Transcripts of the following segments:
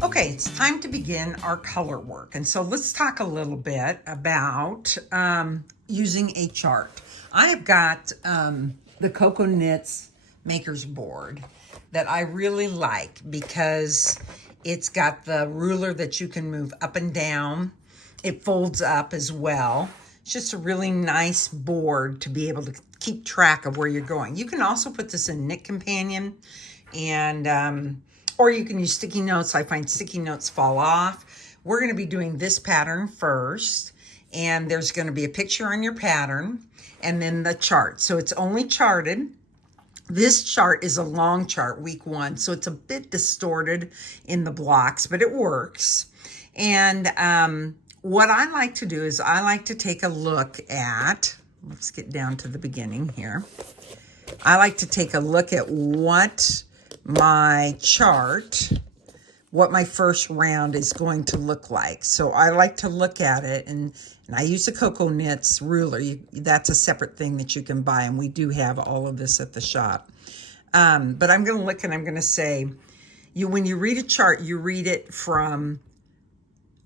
Okay, it's time to begin our color work. And so let's talk a little bit about using a chart. I have got the Coco Knits Maker's Board that I really like because it's got the ruler that you can move up and down. It folds up as well. It's just a really nice board to be able to keep track of where you're going. You can also put this in Knit Companion and or you can use sticky notes. I find sticky notes fall off. We're going to be doing this pattern first, and there's going to be a picture on your pattern and then the chart. So it's only charted. This chart is a long chart, week 1, so it's a bit distorted in the blocks, but it works. And what I like to do is I like to take a look at, let's get down to the beginning here. I like to take a look at what my chart, what my first round is going to look like. So I like to look at it, and I use the Coco Knits ruler. That's a separate thing that you can buy, and we do have all of this at the shop. But I'm going to look and I'm going to say, when you read a chart, you read it from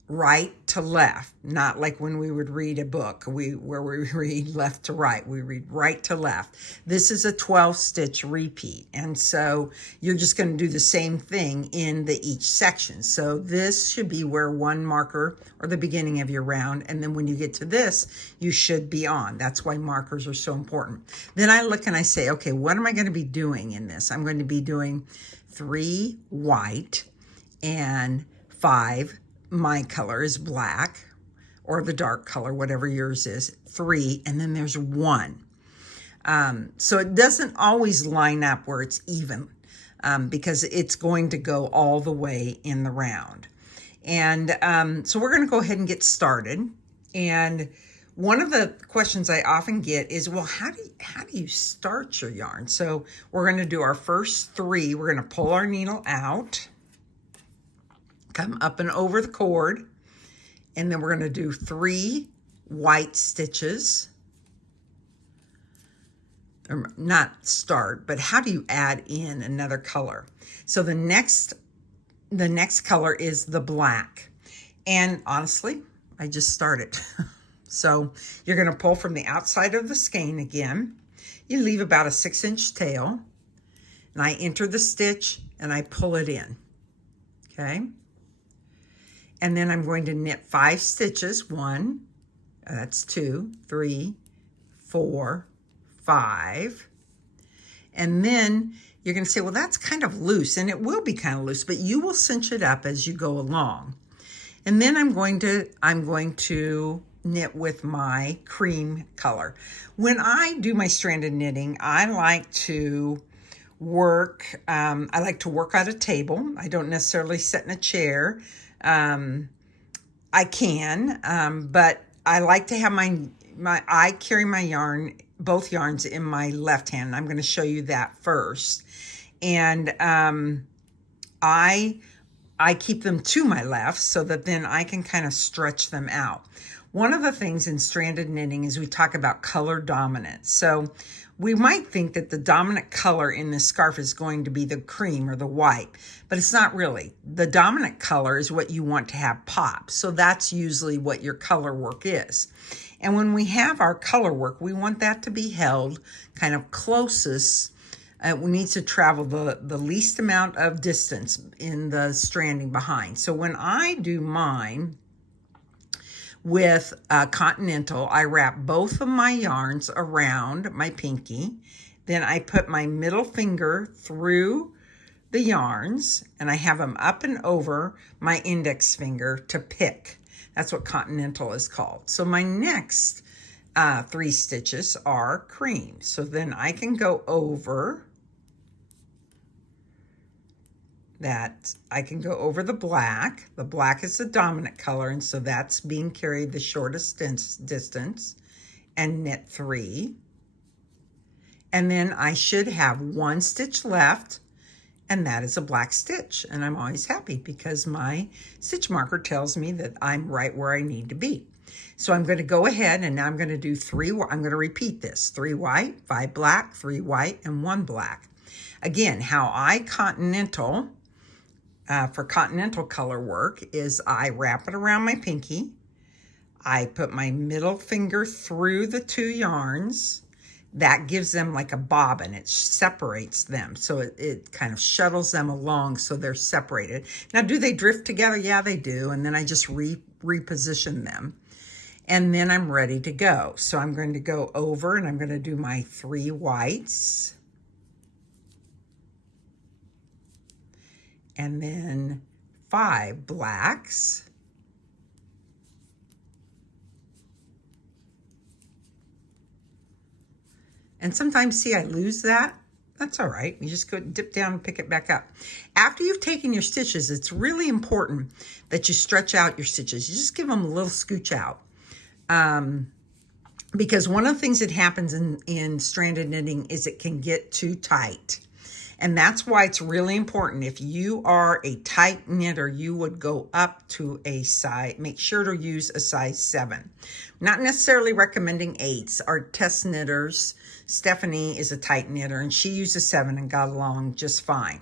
right to left, not like when we would read a book where we read left to right. We read right to left. This is a 12 stitch repeat, and so you're just going to do the same thing in each section. So this should be where one marker or the beginning of your round, and then when you get to this, you should be on. That's why markers are so important. Then I look and I say, okay, what am I going to be doing in this? I'm going to be doing 3 white and 5, my color is black, or the dark color, whatever yours is, 3, and then there's 1. So it doesn't always line up where it's even, because it's going to go all the way in the round. And so we're going to go ahead and get started. And one of the questions I often get is, well, how do you start your yarn? So we're going to do our first 3. We're going to pull our needle out, come up and over the cord, and then we're going to do 3 white stitches. Or not start, but how do you add in another color? So the next color is the black. And honestly, I just started. So you're going to pull from the outside of the skein again. You leave about a 6-inch tail, and I enter the stitch and I pull it in. Okay. And then I'm going to knit 5 stitches. 1, that's 2, 3, 4, 5. And then you're going to say, well, that's kind of loose, and it will be kind of loose, but you will cinch it up as you go along. And then I'm going to knit with my cream color. When I do my stranded knitting, I like to work at a table. I don't necessarily sit in a chair. I can, but I like to have I carry my yarn, both yarns in my left hand. I'm going to show you that first. And, I keep them to my left so that then I can kind of stretch them out. One of the things in stranded knitting is we talk about color dominance. So we might think that the dominant color in this scarf is going to be the cream or the white, but it's not really. The dominant color is what you want to have pop. So that's usually what your color work is. And when we have our color work, we want that to be held kind of closest. It needs to travel the least amount of distance in the stranding behind. So when I do mine with Continental, I wrap both of my yarns around my pinky. Then I put my middle finger through the yarns, and I have them up and over my index finger to pick. That's what Continental is called. So my next 3 stitches are cream. So then I can go over that. I can go over the black. The black is the dominant color, and so that's being carried the shortest distance, and knit 3. And then I should have 1 stitch left, and that is a black stitch. And I'm always happy because my stitch marker tells me that I'm right where I need to be. So I'm going to go ahead, and now I'm going to do 3. I'm going to repeat this: 3 white, 5 black, 3 white, and 1 black. Again, how I Continental for Continental color work is I wrap it around my pinky. I put my middle finger through the 2 yarns. That gives them like a bobbin. It separates them. So it kind of shuttles them along so they're separated. Now, do they drift together? Yeah, they do. And then I just reposition them. And then I'm ready to go. So I'm going to go over and I'm going to do my 3 whites. And then 5 blacks. And sometimes, see, I lose that. That's all right. You just go dip down and pick it back up. After you've taken your stitches, it's really important that you stretch out your stitches. You just give them a little scooch out. Because one of the things that happens in stranded knitting is it can get too tight. And that's why it's really important. If you are a tight knitter, you would go up to a size, make sure to use a size 7. Not necessarily recommending 8s. Our test knitters, Stephanie is a tight knitter and she used a 7 and got along just fine.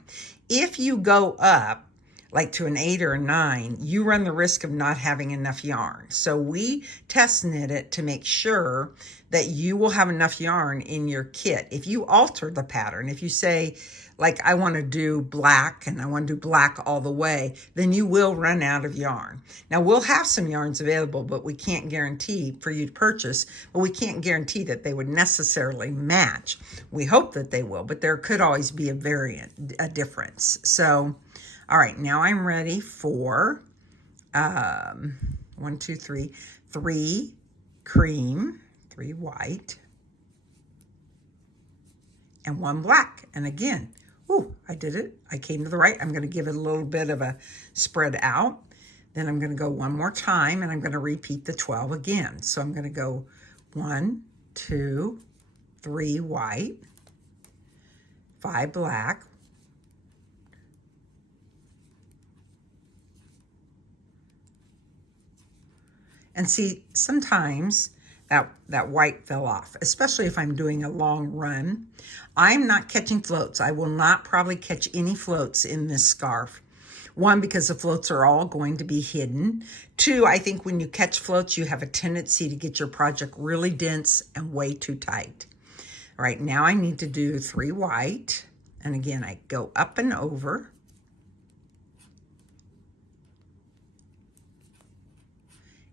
If you go up, like to an 8 or a 9, you run the risk of not having enough yarn. So we test knit it to make sure that you will have enough yarn in your kit. If you alter the pattern, if you say, like, I want to do black and I want to do black all the way, then you will run out of yarn. Now, we'll have some yarns available, but we can't guarantee for you to purchase, but we can't guarantee that they would necessarily match. We hope that they will, but there could always be a difference. So, all right, now I'm ready for 1, 2, 3, 3 cream, 3 white, and 1 black. And again, ooh, I did it. I came to the right. I'm going to give it a little bit of a spread out. Then I'm going to go one more time, and I'm going to repeat the 12 again. So I'm going to go 1, 2, 3 white, 5 black, and see, sometimes that white fell off, especially if I'm doing a long run. I'm not catching floats. I will not probably catch any floats in this scarf. 1, because the floats are all going to be hidden. 2, I think when you catch floats, you have a tendency to get your project really dense and way too tight. All right, now I need to do 3 white. And again, I go up and over.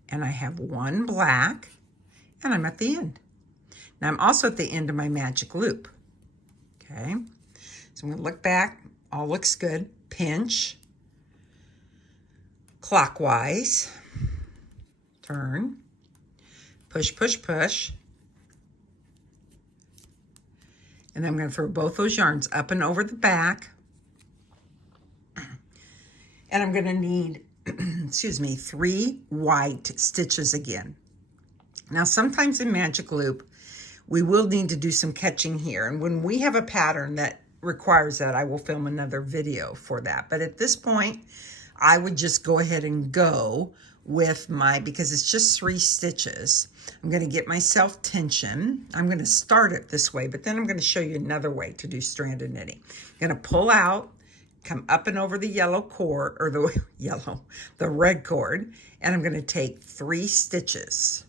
And I have 1 black, and I'm at the end. Now I'm also at the end of my magic loop. Okay, so I'm going to look back. All looks good. Pinch, clockwise, turn, push, push, push. And then I'm going to throw both those yarns up and over the back. And I'm going to need, excuse me, 3 white stitches again. Now, sometimes in magic loop, we will need to do some catching here. And when we have a pattern that requires that, I will film another video for that. But at this point, I would just go ahead and go with my, because it's just 3 stitches. I'm going to get myself tension. I'm going to start it this way, but then I'm going to show you another way to do stranded knitting. I'm going to pull out, come up and over the yellow cord, or the red cord, and I'm going to take 3 stitches.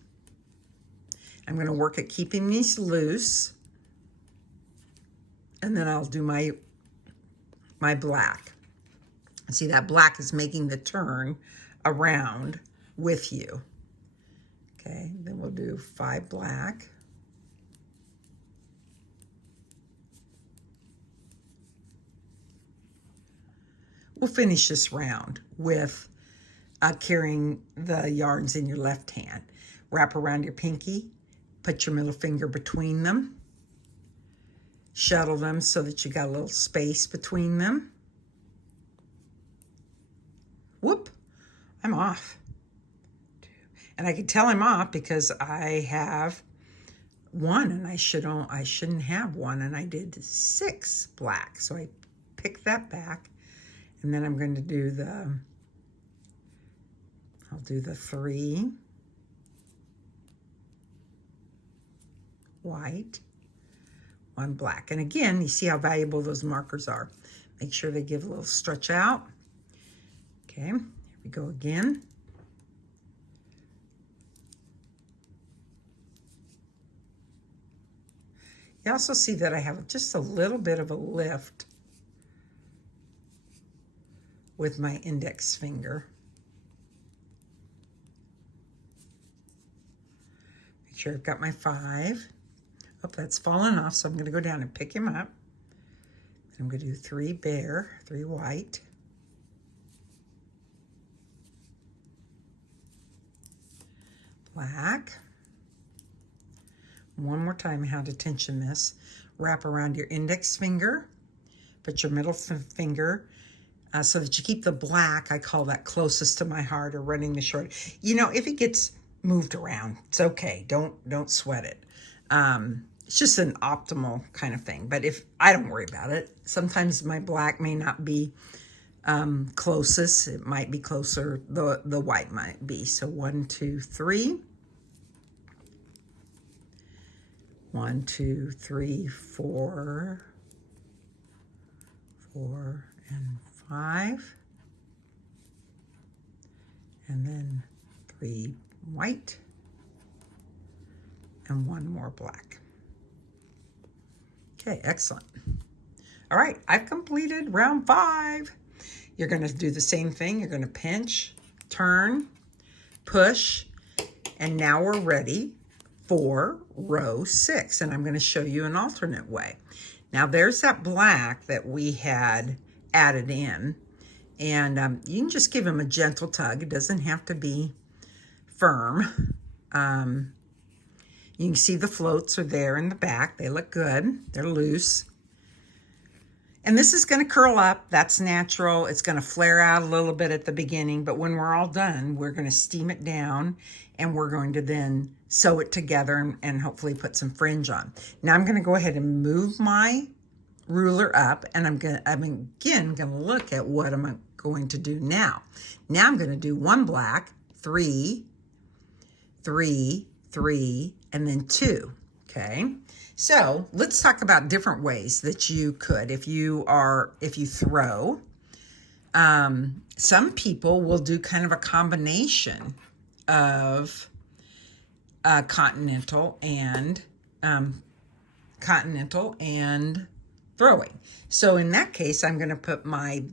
I'm going to work at keeping these loose, and then I'll do my black. See, that black is making the turn around with you. Okay, then we'll do 5 black. We'll finish this round with carrying the yarns in your left hand. Wrap around your pinky, put your middle finger between them, shuttle them so that you got a little space between them. Whoop, I'm off. And I can tell I'm off because I have 1 and I shouldn't have 1, and I did 6 black. So I picked that back, and then I'm going to do I'll do the 3 white, 1 black. And again, you see how valuable those markers are. Make sure they give a little stretch out. Okay, here we go again. You also see that I have just a little bit of a lift with my index finger. Make sure I've got my 5. Oh, that's fallen off, so I'm going to go down and pick him up. I'm going to do 3 bare, 3 white. Black. One more time how to tension this. Wrap around your index finger. Put your middle finger so that you keep the black. I call that closest to my heart, or running the short. You know, if it gets moved around, it's okay. Don't sweat it. It's just an optimal kind of thing. But if I don't worry about it, sometimes my black may not be closest. It might be closer. The white might be. So 1, 2, 3. 1, 2, 3, 4, 4 and 5, and then 3 white and 1 more black. Okay, excellent. All right, I've completed round 5. You're going to do the same thing. You're going to pinch, turn, push, and now we're ready for row 6, and I'm going to show you an alternate way. Now there's that black that we had added in, and you can just give him a gentle tug. It doesn't have to be firm. You can see the floats are there in the back. They look good. They're loose. And this is going to curl up. That's natural. It's going to flare out a little bit at the beginning, but when we're all done, we're going to steam it down, and we're going to then sew it together and hopefully put some fringe on. Now I'm going to go ahead and move my ruler up, and I'm again going to look at what I'm going to do now. Now I'm going to do 1 black, 3, 3, 3, and then 2. Okay. So let's talk about different ways that you could, if you throw. Some people will do kind of a combination of continental and throwing. So in that case, I'm going to put my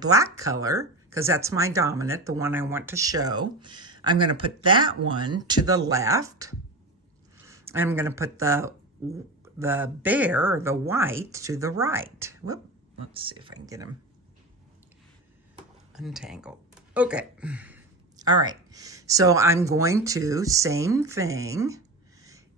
black color, because that's my dominant, the one I want to show. I'm going to put that one to the left. I'm going to put the bare, or the white, to the right. Whoop. Let's see if I can get them untangled. Okay. All right. So I'm going to, same thing,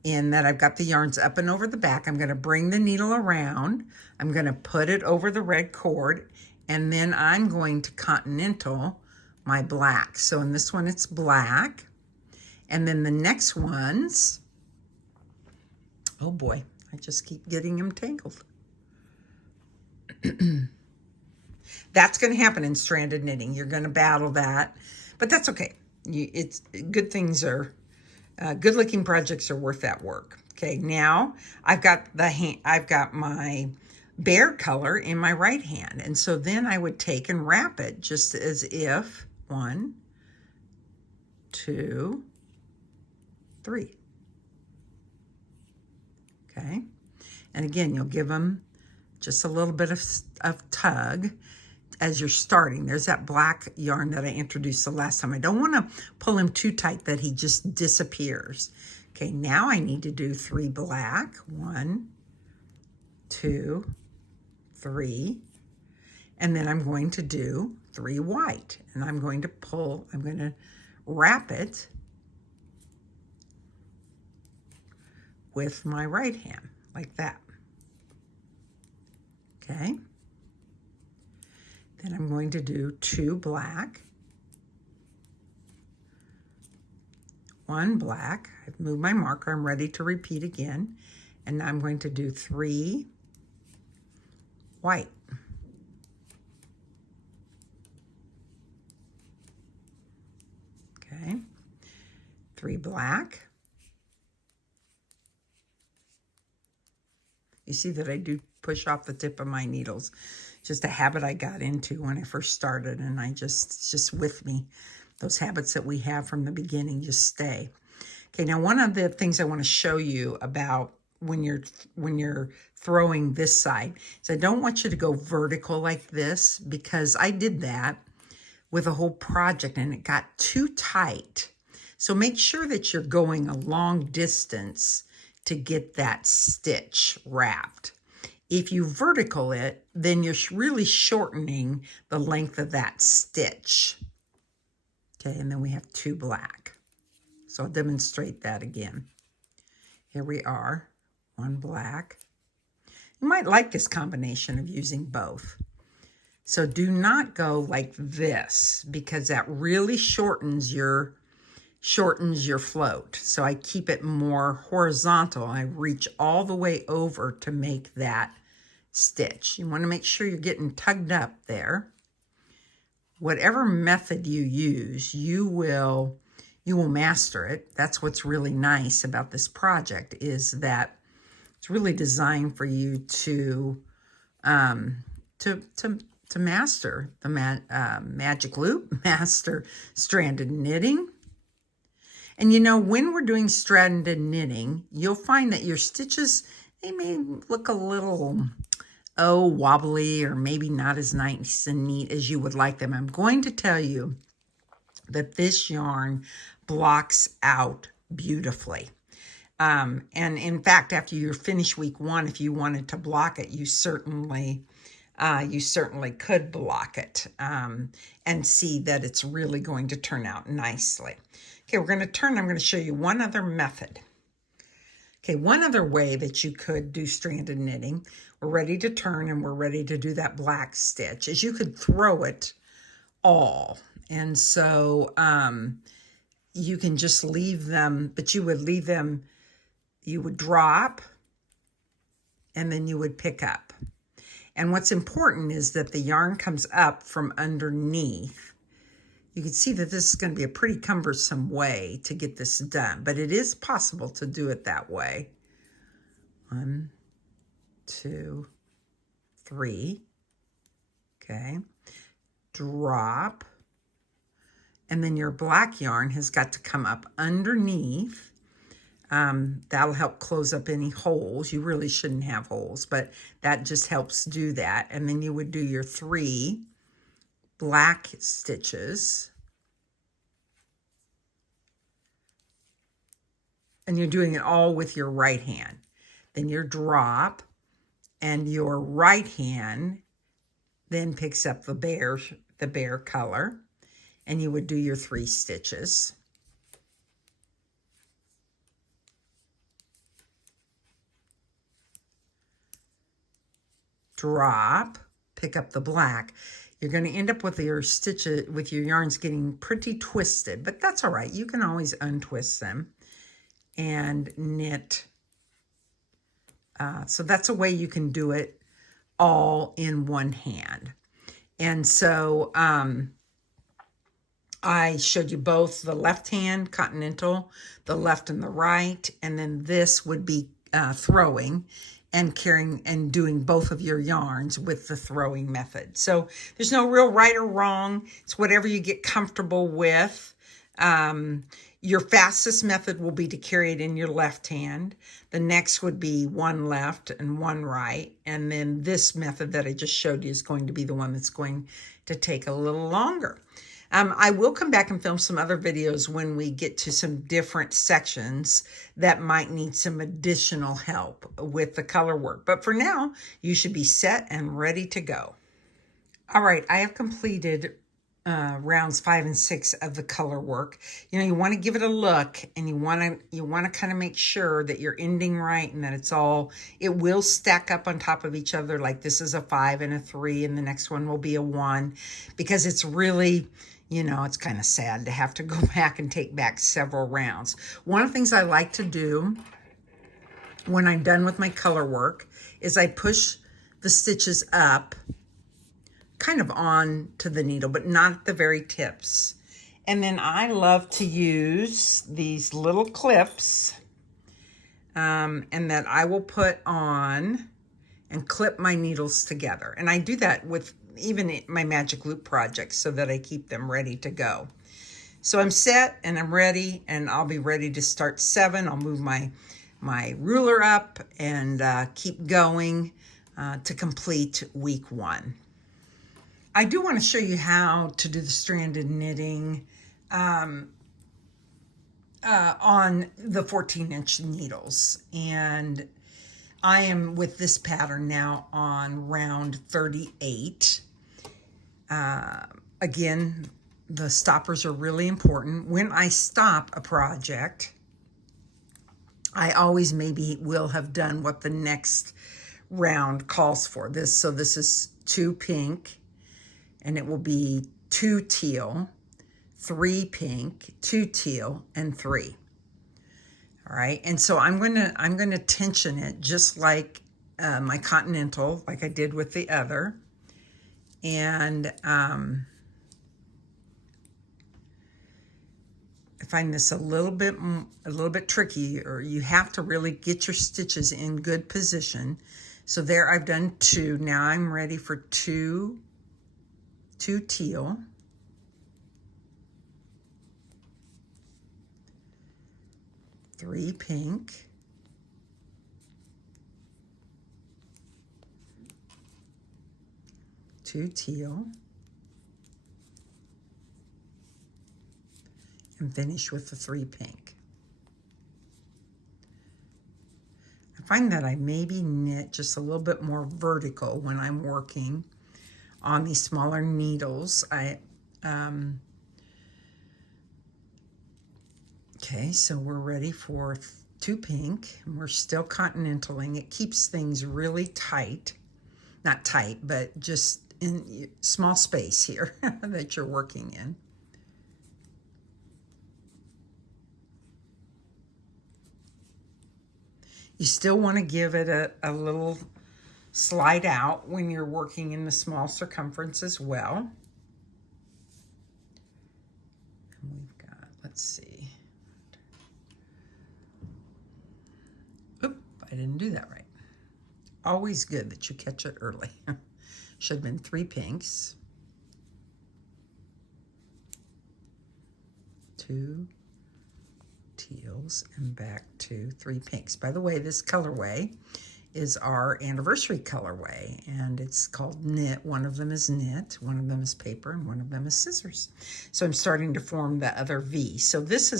in that I've got the yarns up and over the back. I'm going to bring the needle around. I'm going to put it over the red cord, and then I'm going to continental my black. So in this one, it's black. And then the next ones, oh boy, I just keep getting them tangled. That's going to happen in stranded knitting. You're going to battle that, but that's okay. It's good things are, good looking projects are worth that work. Okay, now I've got my bare color in my right hand, and so then I would take and wrap it just as if 1, 2, 3. Okay, and again, you'll give them just a little bit of tug as you're starting. There's that black yarn that I introduced the last time. I don't want to pull him too tight that he just disappears. Okay, now I need to do 3 black. 1, 2, 3. And then I'm going to do 3 white. And I'm going to wrap it with my right hand, like that. Okay. Then I'm going to do 2 black, 1 black. I've moved my marker. I'm ready to repeat again. And now I'm going to do 3 white. Okay. 3 black. You see that I do push off the tip of my needles. Just a habit I got into when I first started, and it's just with me. Those habits that we have from the beginning just stay. Okay, now one of the things I want to show you about when you're throwing this side is I don't want you to go vertical like this, because I did that with a whole project and it got too tight. So make sure that you're going a long distance to get that stitch wrapped. If you vertical it, then you're really shortening the length of that stitch. Okay, and then we have 2 black. So I'll demonstrate that again. Here we are, 1 black. You might like this combination of using both. So do not go like this, because that really shortens your float. So I keep it more horizontal. I reach all the way over to make that stitch. You want to make sure you're getting tugged up there. Whatever method you use, you will master it. That's what's really nice about this project, is that it's really designed for you to master the magic loop, master stranded knitting. And you know, when we're doing stranded knitting, you'll find that your stitches, they may look a little, wobbly, or maybe not as nice and neat as you would like them. I'm going to tell you that this yarn blocks out beautifully. And in fact, after you finish week 1, if you wanted to block it, you certainly could block it and see that it's really going to turn out nicely. Okay, we're going to turn. I'm going to show you one other method. Okay, one other way that you could do stranded knitting. We're ready to turn and we're ready to do that black stitch, is you could throw it all. And so you can just leave them, but you would drop and then you would pick up. And what's important is that the yarn comes up from underneath. You can see that this is going to be a pretty cumbersome way to get this done, but it is possible to do it that way. 1, 2, 3. Okay. Drop. And then your black yarn has got to come up underneath. That'll help close up any holes. You really shouldn't have holes, but that just helps do that. And then you would do your 3 black stitches. And you're doing it all with your right hand. Then your drop, and your right hand then picks up the bare color, and you would do your 3 stitches. Drop, pick up the black. You're going to end up with your stitches, with your yarns getting pretty twisted, but that's all right. You can always untwist them and knit. So that's a way you can do it all in one hand. And so I showed you both the left hand Continental, the left and the right, and then this would be throwing and carrying and doing both of your yarns with the throwing method. So there's no real right or wrong. It's whatever you get comfortable with. Your fastest method will be to carry it in your left hand. The next would be 1 left and 1 right. And then this method that I just showed you is going to be the one that's going to take a little longer. I will come back and film some other videos when we get to some different sections that might need some additional help with the color work. But for now, you should be set and ready to go. All right, I have completed rounds 5 and 6 of the color work. You know, you want to give it a look, and you want to kind of make sure that you're ending right and that it will stack up on top of each other. Like this is a 5 and a 3, and the next one will be a 1, because it's really, you know, it's kind of sad to have to go back and take back several rounds. One of the things I like to do when I'm done with my color work is I push the stitches up kind of on to the needle, but not at the very tips. And then I love to use these little clips and that I will put on and clip my needles together. And I do that with even my magic loop projects so that I keep them ready to go. So I'm set and I'm ready, and I'll be ready to start 7. I'll move my ruler up and keep going to complete week 1. I do want to show you how to do the stranded knitting on the 14-inch needles. And I am with this pattern now on round 38. Again, the stoppers are really important. When I stop a project, I always maybe will have done what the next round calls for. So this is 2 pink, and it will be 2 teal, 3 pink, 2 teal, and 3. All right, and so I'm gonna tension it just like my Continental, like I did with the other. And I find this a little bit tricky, or you have to really get your stitches in good position. So there I've done 2. Now I'm ready for 2 teal, 3 pink, 2 teal, and finish with the 3 pink. I find that I maybe knit just a little bit more vertical when I'm working on these smaller needles. Okay, so we're ready for 2 pink, and we're still continentaling. It keeps things really tight. Not tight, but just in small space here that you're working in. You still want to give it a little slide out when you're working in the small circumference as well. And we've got, let's see. Oop, I didn't do that right. Always good that you catch it early. Should have been 3 pinks. 2 teals, and back to 3 pinks. By the way, this colorway is our anniversary colorway, and it's called knit. One of them is knit, one of them is paper, and one of them is scissors. So I'm starting to form the other V. So this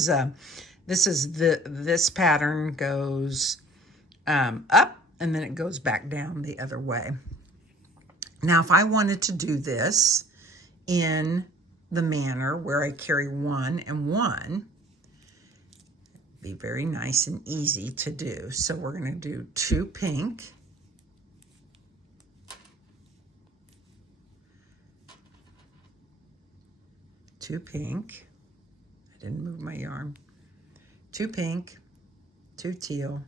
pattern goes up, and then it goes back down the other way. Now, if I wanted to do this in the manner where I carry 1 and 1, be very nice and easy to do. So we're going to do 2 pink, 2 pink. I didn't move my yarn. 2 pink, 2 teal,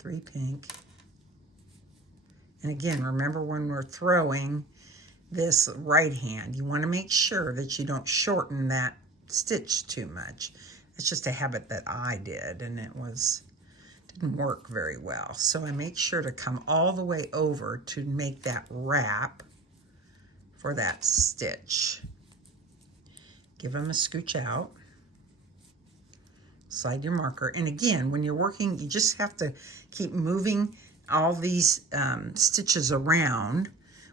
3 pink. And again, remember when we're throwing this right hand, you want to make sure that you don't shorten that stitch too much. It's just a habit that I did, and didn't work very well. So I make sure to come all the way over to make that wrap for that stitch. Give them a scooch out. Slide your marker. And again, when you're working, you just have to keep moving all these stitches around.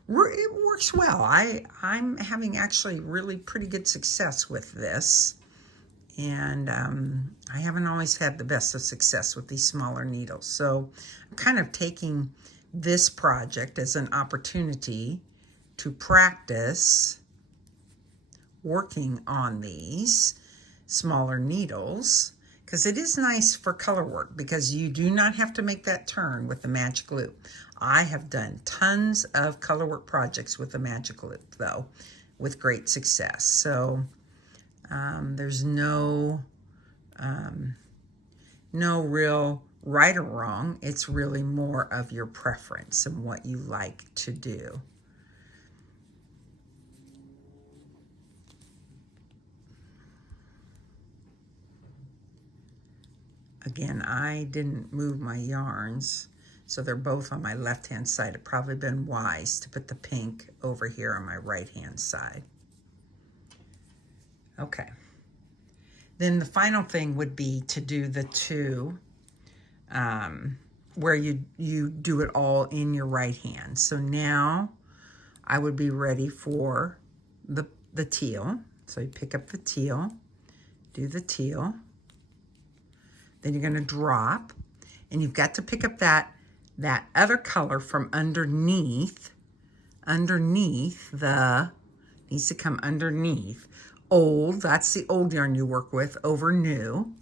It works well. I'm having actually really pretty good success with this. And I haven't always had the best of success with these smaller needles. So I'm kind of taking this project as an opportunity to practice working on these smaller needles, because it is nice for color work, because you do not have to make that turn with the magic loop. I have done tons of color work projects with the magic loop, though, with great success. So there's no real right or wrong. It's really more of your preference and what you like to do. Again, I didn't move my yarns, so they're both on my left-hand side. It'd probably been wise to put the pink over here on my right-hand side. Okay. Then the final thing would be to do the two, where you do it all in your right hand. So now I would be ready for the teal. So you pick up the teal, do the teal. Then you're going to drop, and you've got to pick up that other color from underneath the, needs to come underneath. Old, that's the old yarn you work with, over new.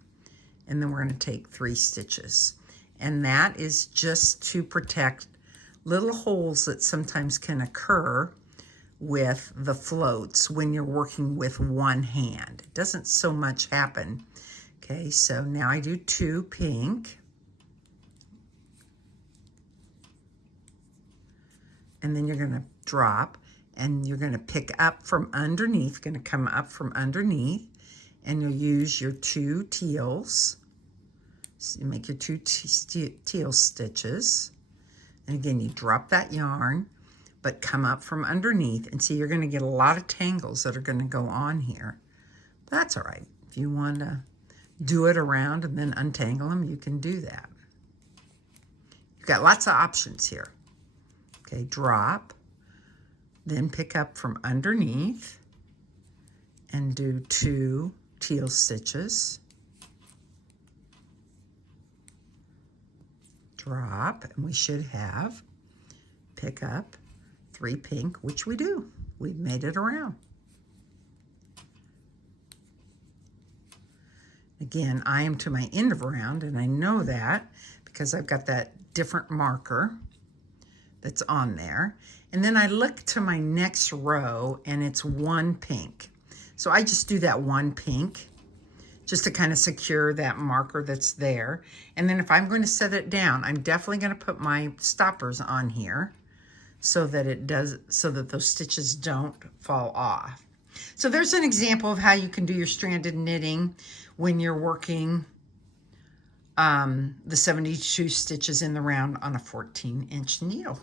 And then we're going to take 3 stitches. And that is just to protect little holes that sometimes can occur with the floats when you're working with one hand. It doesn't so much happen. Okay, so now I do 2 pink. And then you're going to drop, and you're going to pick up from underneath, going to come up from underneath, and you'll use your 2 teals. So you make your 2 teal stitches. And again, you drop that yarn, but come up from underneath. And see, you're going to get a lot of tangles that are going to go on here. But that's all right. If you want to do it around and then untangle them, you can do that. You've got lots of options here. Okay, drop, then pick up from underneath and do 2 teal stitches. Drop, and we should have pick up 3 pink, which we do. We've made it around. Again, I am to my end of round, and I know that because I've got that different marker that's on there. And then I look to my next row, and it's 1 pink. So I just do that 1 pink just to kind of secure that marker that's there. And then if I'm going to set it down, I'm definitely going to put my stoppers on here so that those stitches don't fall off. So there's an example of how you can do your stranded knitting when you're working the 72 stitches in the round on a 14-inch needle.